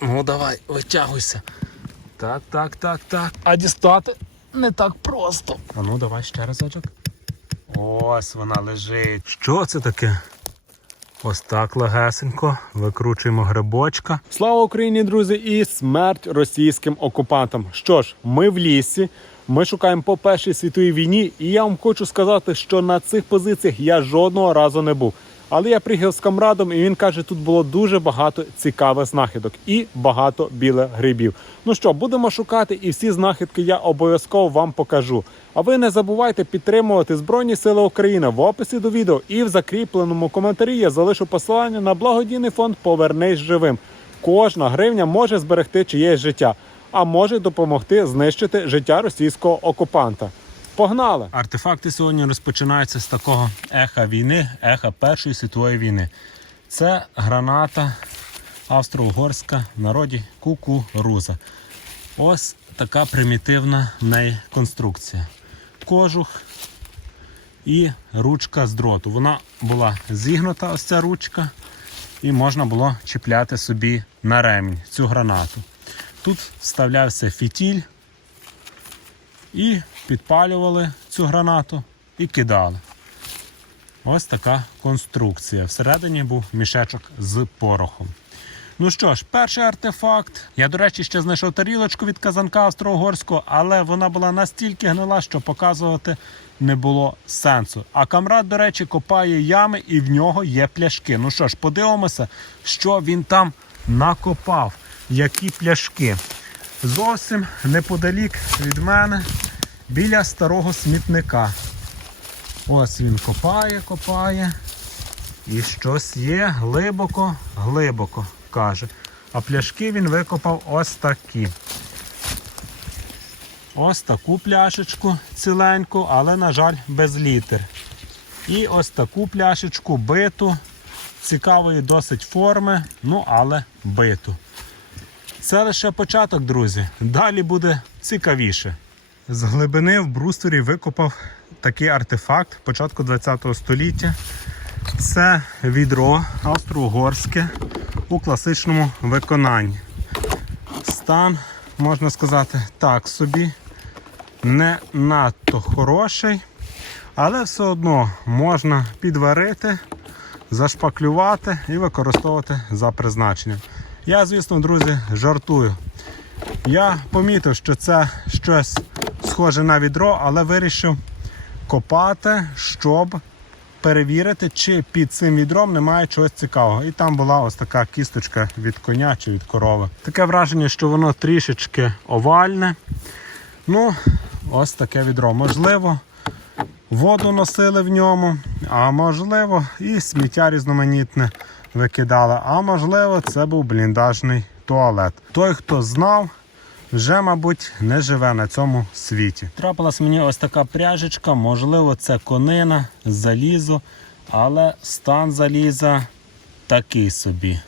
Ну давай, витягуйся. Так, так, так, так. А дістати не так просто. А ну давай ще разочок. Ось вона лежить. Що це таке? Ось так легесенько. Викручуємо грибочка. Слава Україні, друзі, і смерть російським окупантам. Що ж, ми в лісі. Ми шукаємо по першій світовій війні, і я вам хочу сказати, що на цих позиціях я жодного разу не був. Але я приїхав з камрадом, і він каже, тут було дуже багато цікавих знахідок і багато білих грибів. Ну що, будемо шукати, і всі знахідки я обов'язково вам покажу. А ви не забувайте підтримувати Збройні Сили України в описі до відео і в закріпленому коментарі я залишу посилання на благодійний фонд Повернись живим. Кожна гривня може зберегти чиєсь життя, а може допомогти знищити життя російського окупанта. Погнали! Артефакти сьогодні розпочинаються з такого еха війни, еха Першої світової війни. Це граната австро-угорська в народі кукуруза. Ось така примітивна в неї конструкція. Кожух і ручка з дроту. Вона була зігнута, ось ця ручка, і можна було чіпляти собі на ремінь цю гранату. Тут вставлявся фітіль і підпалювали цю гранату і кидали. Ось така конструкція. Всередині був мішечок з порохом. Ну що ж, перший артефакт. Я, до речі, ще знайшов тарілочку від казанка австро-угорського, але вона була настільки гнила, що показувати не було сенсу. А камрад, до речі, копає ями і в нього є пляшки. Ну що ж, подивимося, що він там накопав. Які пляшки. Зовсім неподалік від мене, біля старого смітника. Ось він копає, копає. І щось є глибоко, глибоко, каже. А пляшки він викопав ось такі. Ось таку пляшечку ціленьку, але, на жаль, без літер. І ось таку пляшечку биту, цікавої досить форми, ну але биту. Це лише початок, друзі. Далі буде цікавіше. З глибини в брустері викопав такий артефакт початку ХХ століття. Це відро австро-угорське у класичному виконанні. Стан, можна сказати, так собі, не надто хороший, але все одно можна підварити, зашпаклювати і використовувати за призначенням. Я, звісно, друзі, жартую. Я помітив, що це щось схоже на відро, але вирішив копати, щоб перевірити, чи під цим відром немає чогось цікавого. І там була ось така кісточка від коня чи від корови. Таке враження, що воно трішечки овальне. Ну, ось таке відро. Можливо, воду носили в ньому, а можливо, і сміття різноманітне викидали. А можливо, це був бліндажний туалет. Той, хто знав, вже, мабуть, не живе на цьому світі. Трапилась мені ось така пряжечка, можливо, це конина, залізо, але стан заліза такий собі.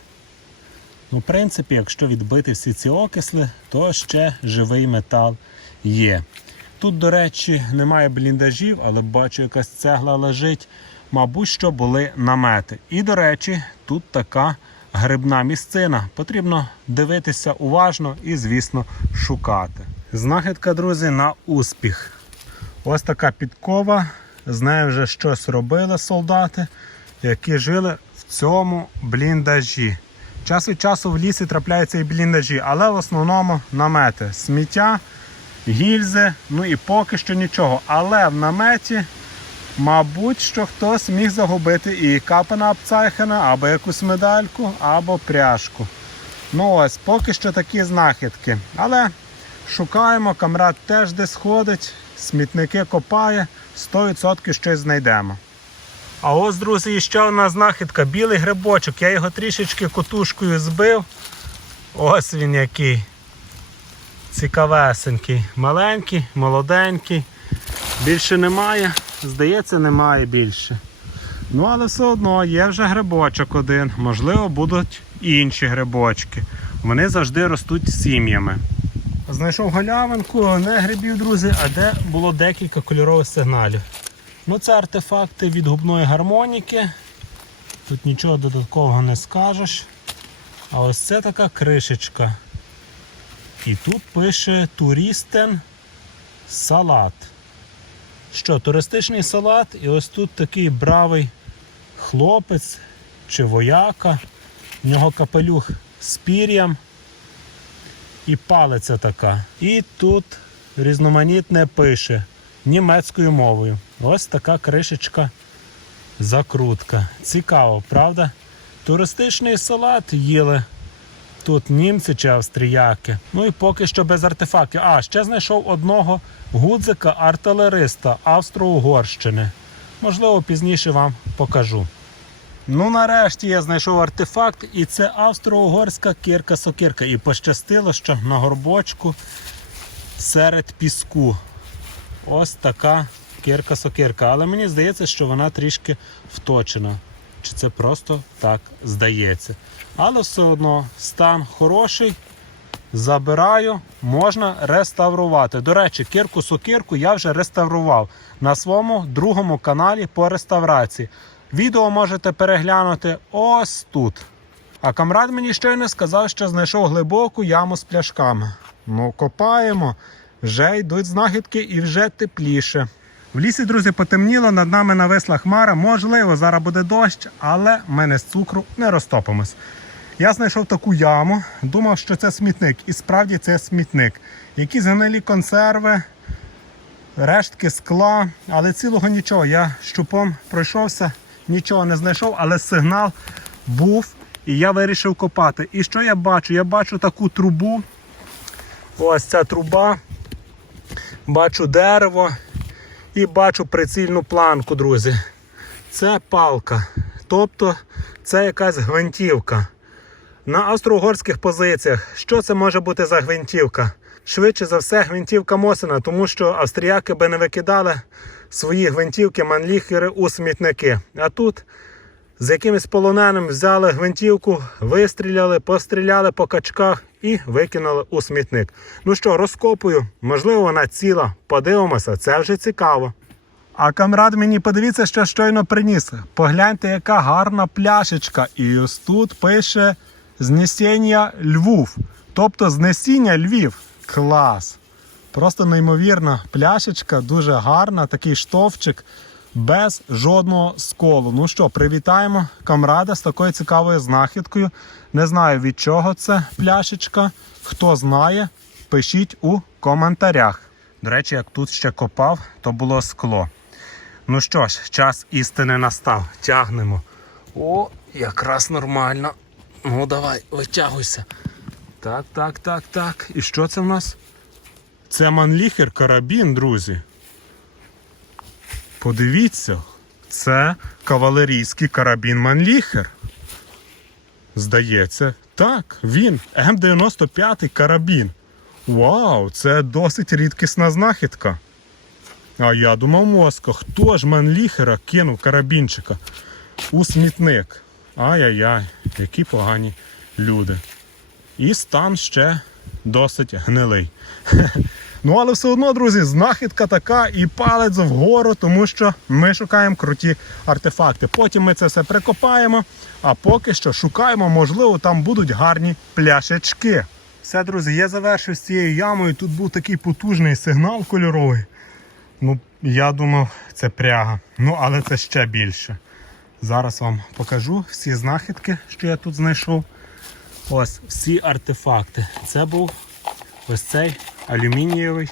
Ну, в принципі, якщо відбити всі ці окисли, то ще живий метал є. Тут, до речі, немає бліндажів, але бачу, якась цегла лежить. Мабуть, що були намети. І, до речі, тут така грибна місцина. Потрібно дивитися уважно і, звісно, шукати. Знахідка, друзі, на успіх. Ось така підкова. З нею вже щось робили солдати, які жили в цьому бліндажі. Час від часу в лісі трапляються і бліндажі, але в основному намети. Сміття, гільзи, ну і поки що нічого. Але в наметі Мабуть, що хтось міг загубити і капана Апцайхена, або якусь медальку, або пряжку. Ну ось, поки що такі знахідки. Але шукаємо, камрад теж десь ходить, смітники копає, 100% щось знайдемо. А ось, друзі, ще одна знахідка білий грибочок. Я його трішечки котушкою збив. Ось він який. Цікавесенький. Маленький, молоденький. Більше немає. Здається, немає більше. Ну, але все одно є вже грибочок один. Можливо, будуть інші грибочки. Вони завжди ростуть сім'ями. Знайшов галявинку, не грибів, друзі, а де було декілька кольорових сигналів. Ну, це артефакти від губної гармоніки. Тут нічого додаткового не скажеш. А ось це така кришечка. І тут пише Турістен салат. Що, туристичний салат, і ось тут такий бравий хлопець чи вояка. В нього капелюх з пір'ям і палиця така. І тут різноманітне пише німецькою мовою. Ось така кришечка закрутка. Цікаво, правда? Туристичний салат їли тут німці чи австріяки. Ну і поки що без артефактів. А, ще знайшов одного гудзика артилериста Австро-Угорщини. Можливо, пізніше вам покажу. Ну, нарешті я знайшов артефакт, і це австро-угорська кірка-сокирка. І пощастило, що на горбочку серед піску. Ось така кірка-сокирка. Але мені здається, що вона трішки вточена. Чи це просто так здається. Але все одно стан хороший. Забираю, можна реставрувати. До речі, кірку-сокирку я вже реставрував на своєму другому каналі по реставрації. Відео можете переглянути ось тут. А камрад мені щойно сказав, що знайшов глибоку яму з пляшками. Ну, копаємо, вже йдуть знахідки і вже тепліше. В лісі, друзі, потемніло, над нами нависла хмара. Можливо, зараз буде дощ, але ми не з цукру не розтопимось. Я знайшов таку яму, думав, що це смітник. І справді це смітник. Якісь гнилі консерви, рештки скла, але цілого нічого. Я щупом пройшовся, нічого не знайшов, але сигнал був і я вирішив копати. І що я бачу? Я бачу таку трубу. Ось ця труба. Бачу дерево і бачу прицільну планку, друзі. Це палка. Тобто це якась гвинтівка. На австро-угорських позиціях, що це може бути за гвинтівка? Швидше за все, гвинтівка Мосина, тому що австріяки би не викидали свої гвинтівки, манліхери у смітники. А тут з якимось полоненим взяли гвинтівку, вистріляли, постріляли по качках і викинули у смітник. Ну що, розкопую, можливо, вона ціла. Подивимося, це вже цікаво. А камрад мені подивіться, що щойно приніс. Погляньте, яка гарна пляшечка. І ось тут пише знесіння Львов. Тобто знесіння Львів. Клас! Просто неймовірна пляшечка, дуже гарна, такий штовчик без жодного сколу. Ну що, привітаємо камрада з такою цікавою знахідкою. Не знаю від чого це пляшечка. Хто знає, пишіть у коментарях. До речі, як тут ще копав, то було скло. Ну що ж, час істини настав. Тягнемо. О, якраз нормально. Ну давай, витягуйся. Так, так, так, так. І що це в нас? Це манліхер карабін, друзі. Подивіться, це кавалерійський карабін Манліхер. Здається, так, він М95 карабін. Вау, це досить рідкісна знахідка. А я думав, мозка, хто ж Манліхера кинув карабінчика у смітник? Ай-яй-яй, які погані люди. І стан ще досить гнилий. Ну, але все одно, друзі, знахідка така і палець вгору, тому що ми шукаємо круті артефакти. Потім ми це все прикопаємо, а поки що шукаємо, можливо, там будуть гарні пляшечки. Все, друзі, я завершив з цією ямою. Тут був такий потужний сигнал кольоровий. Ну, я думав, це пряга. Ну, але це ще більше. Зараз вам покажу всі знахідки, що я тут знайшов. Ось всі артефакти. Це був ось цей алюмінієвий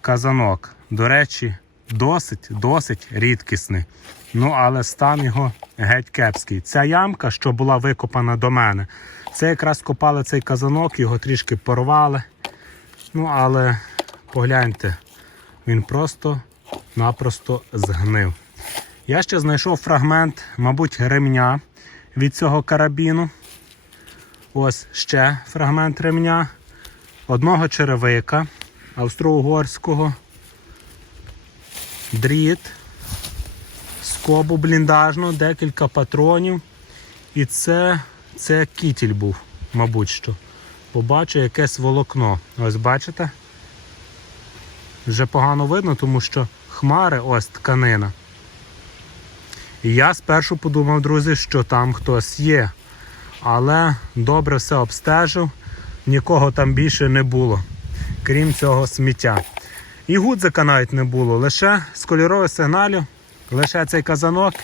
казанок. До речі, досить досить рідкісний. Ну, але стан його геть кепський. Ця ямка, що була викопана до мене, це якраз копали цей казанок, його трішки порвали. Ну, але погляньте, він просто-напросто згнив. Я ще знайшов фрагмент, мабуть, ремня від цього карабіну. Ось ще фрагмент ремня одного черевика австро-угорського, дріт, скобу бліндажну, декілька патронів. І це, це кітіль був, мабуть що. Побачу якесь волокно. Ось бачите? Вже погано видно, тому що хмари ось тканина. І я спершу подумав, друзі, що там хтось є. але добре все обстежив, нікого там більше не було, крім цього сміття. І гудзика навіть не було, лише з кольорових сигналів, лише цей казанок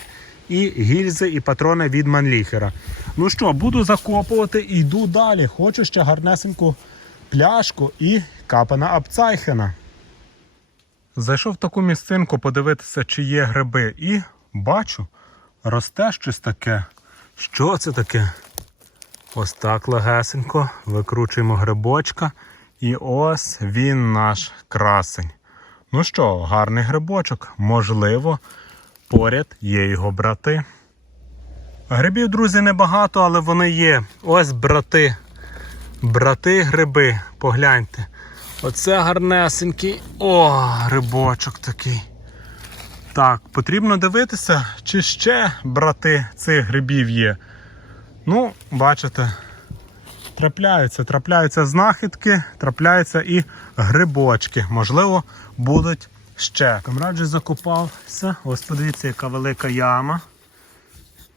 і гільзи і патрони від Манліхера. Ну що, буду закопувати і йду далі. Хочу ще гарнесеньку пляшку і капана Апцайхена. Зайшов в таку місцинку подивитися, чи є гриби, і бачу, росте щось таке. Що це таке? Ось так легесенько викручуємо грибочка. І ось він наш красень. Ну що, гарний грибочок. Можливо, поряд є його брати. Грибів, друзі, небагато, але вони є. Ось брати. Брати гриби, погляньте. Оце гарнесенький. О, грибочок такий. Так, потрібно дивитися, чи ще брати цих грибів є. Ну, бачите, трапляються, трапляються знахідки, трапляються і грибочки. Можливо, будуть ще. Камрад же закопався. Ось подивіться, яка велика яма.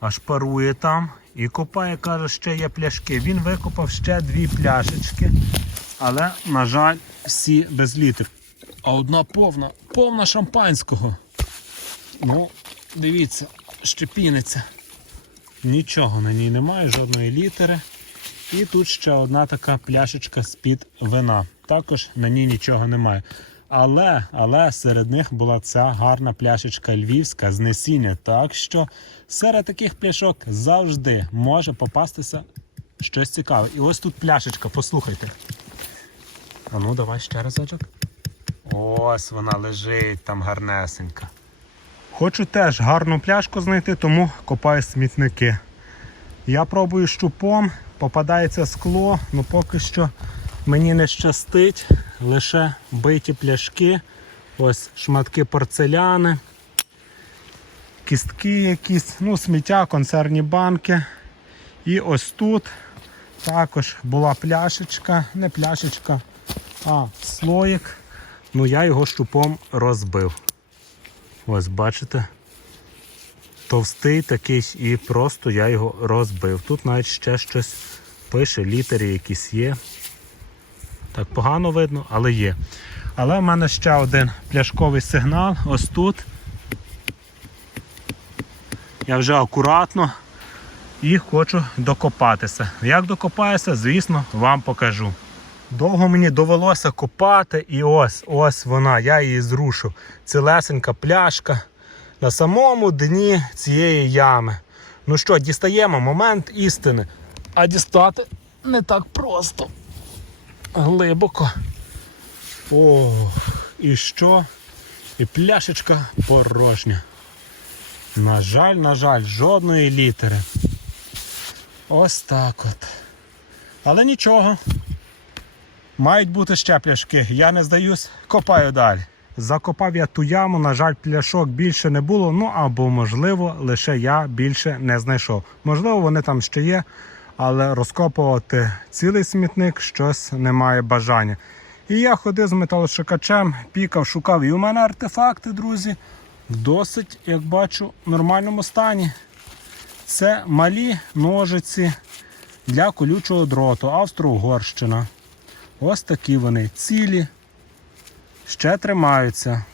Аж парує там. І копає, каже, ще є пляшки. Він викопав ще дві пляшечки. Але, на жаль, всі без літр. А одна повна, повна шампанського. Ну, дивіться, щепіниться. Нічого на ній немає, жодної літери. І тут ще одна така пляшечка з-під вина. Також на ній нічого немає. Але, але серед них була ця гарна пляшечка львівська з несіння. Так що серед таких пляшок завжди може попастися щось цікаве. І ось тут пляшечка, послухайте. А ну, давай ще разочок. Ось вона лежить там гарнесенька. Хочу теж гарну пляшку знайти, тому копаю смітники. Я пробую щупом, попадається скло, але поки що мені не щастить. Лише биті пляшки, ось шматки порцеляни, кістки якісь, ну, сміття, консервні банки. І ось тут також була пляшечка, не пляшечка, а слоїк. Ну я його щупом розбив. Ось бачите. Товстий такий і просто я його розбив. Тут навіть ще щось пише, літери якісь є. Так погано видно, але є. Але в мене ще один пляшковий сигнал. Ось тут. Я вже акуратно і хочу докопатися. Як докопаюся, звісно, вам покажу. Довго мені довелося копати, і ось ось вона, я її зрушив. Цілесенька пляшка на самому дні цієї ями. Ну що, дістаємо момент істини. А дістати не так просто. Глибоко. О, і що? І пляшечка порожня. На жаль, на жаль, жодної літери. Ось так от. Але нічого. Мають бути ще пляшки. Я не здаюсь, копаю далі. Закопав я ту яму, на жаль, пляшок більше не було, ну або, можливо, лише я більше не знайшов. Можливо, вони там ще є, але розкопувати цілий смітник щось немає бажання. І я ходив з металошукачем, пікав, шукав. І у мене артефакти, друзі, в досить, як бачу, нормальному стані. Це малі ножиці для колючого дроту, Австро-Угорщина. Ось такі вони цілі. Ще тримаються.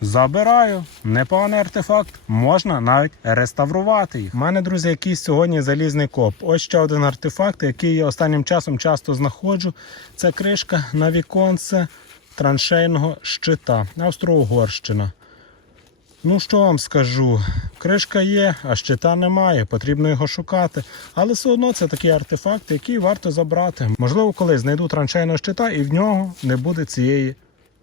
Забираю. Непоганий артефакт. Можна навіть реставрувати їх. У мене, друзі, якийсь сьогодні залізний коп. Ось ще один артефакт, який я останнім часом часто знаходжу. Це кришка на віконце траншейного щита. Австро-Угорщина. Ну, що вам скажу? Кришка є, а щита немає, потрібно його шукати. Але все одно це такий артефакт, який варто забрати. Можливо, колись знайду траншейного щита і в нього не буде цієї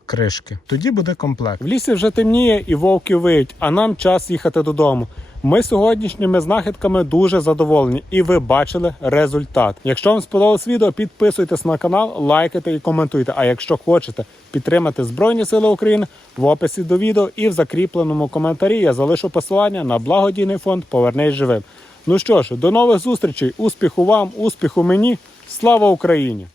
кришки. Тоді буде комплект. В лісі вже темніє і вовки виють, а нам час їхати додому. Ми сьогоднішніми знахідками дуже задоволені, і ви бачили результат. Якщо вам сподобалось відео, підписуйтесь на канал, лайкайте і коментуйте. А якщо хочете підтримати Збройні Сили України, в описі до відео і в закріпленому коментарі я залишу посилання на благодійний фонд Повернись живим. Ну що ж, до нових зустрічей, успіху вам, успіху мені, слава Україні!